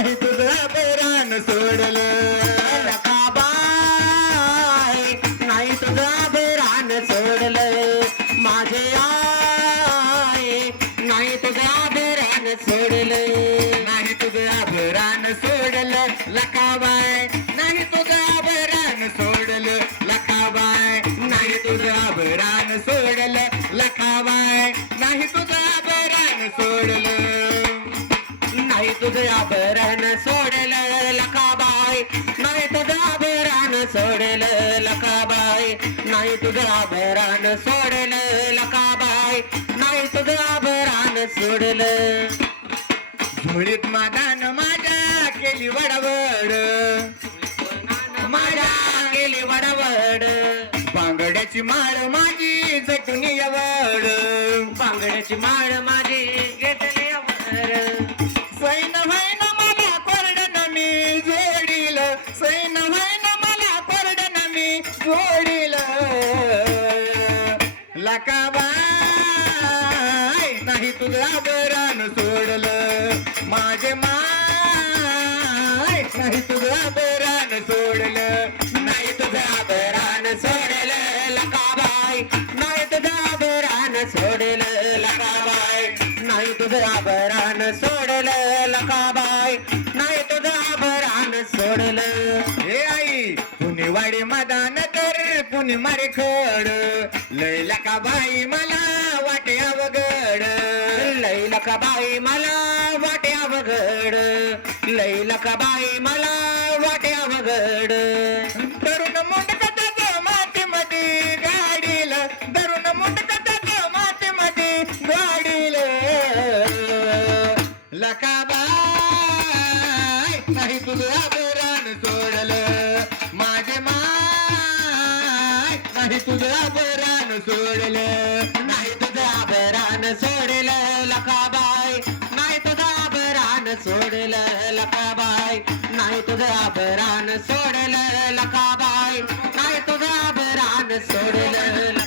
नाही तुझं आभरण सोडलं लकाबाई नाही तुझं आभरण सोडलं माझे आई नाही तुझं आभरण सोडलं नाही तुझं आभरण सोडलं लकाबाई नाही तुझं आभरण सोडलं लकाबाई नाही तुझं आभरण सोडलं लकाबाई नाही तुझं आभरण सोडलं नाही तुझं आभरण सोडलं लकाबाई नाही तुझं आभरण सोडलं लकाबाई नाही तुझं आभरण सोडलं लकाबाई नाही तुझं आभरण सोडलं झोळीत मादान माझ्या केली वडवड माझ्या केली वडवड बांगड्याची माळ माझी जटून यवड बांगड्याची माळ माझी घेतली वर सैन व्हायन मला कोरडन मी जोडील सैन व्हायन मला कोरडन मी जोडील लकाबाई नाही तुझं आभरण सोडलं माझे माय नाही तुझं आभरण सोडलं नाही तुझं आभरण सोडलं लकाबाई नाही तुझं आभरण सोडलं लकाबाई नाही तुझं आभरण सोडलं लकाबाई नाही तुझं आभरण सोडलं हे आई कुणी वाडे मदान कर कुणी मारे खड लय लकाबाई मला वाटे अवघड लई लकाबाई मला वाटे अवघड लई लकाबाई मला वाटे अवघड तरुण मुंडकटाचं मातीमध्ये गाडील तरुण मुंडकटाचं मातीमध्ये गाडील लकाबाई नाही तुझं आभरण सोडलं माझे माय नाही तुझं आभरण सोडलं नाही तुझं आभरण सोडलं लकाबाई नाही तुझं आभरण सोडलं लकाबाई नाही तुझं आभरण सोडलं लकाबाई नाही तुझं आभरण सोडलं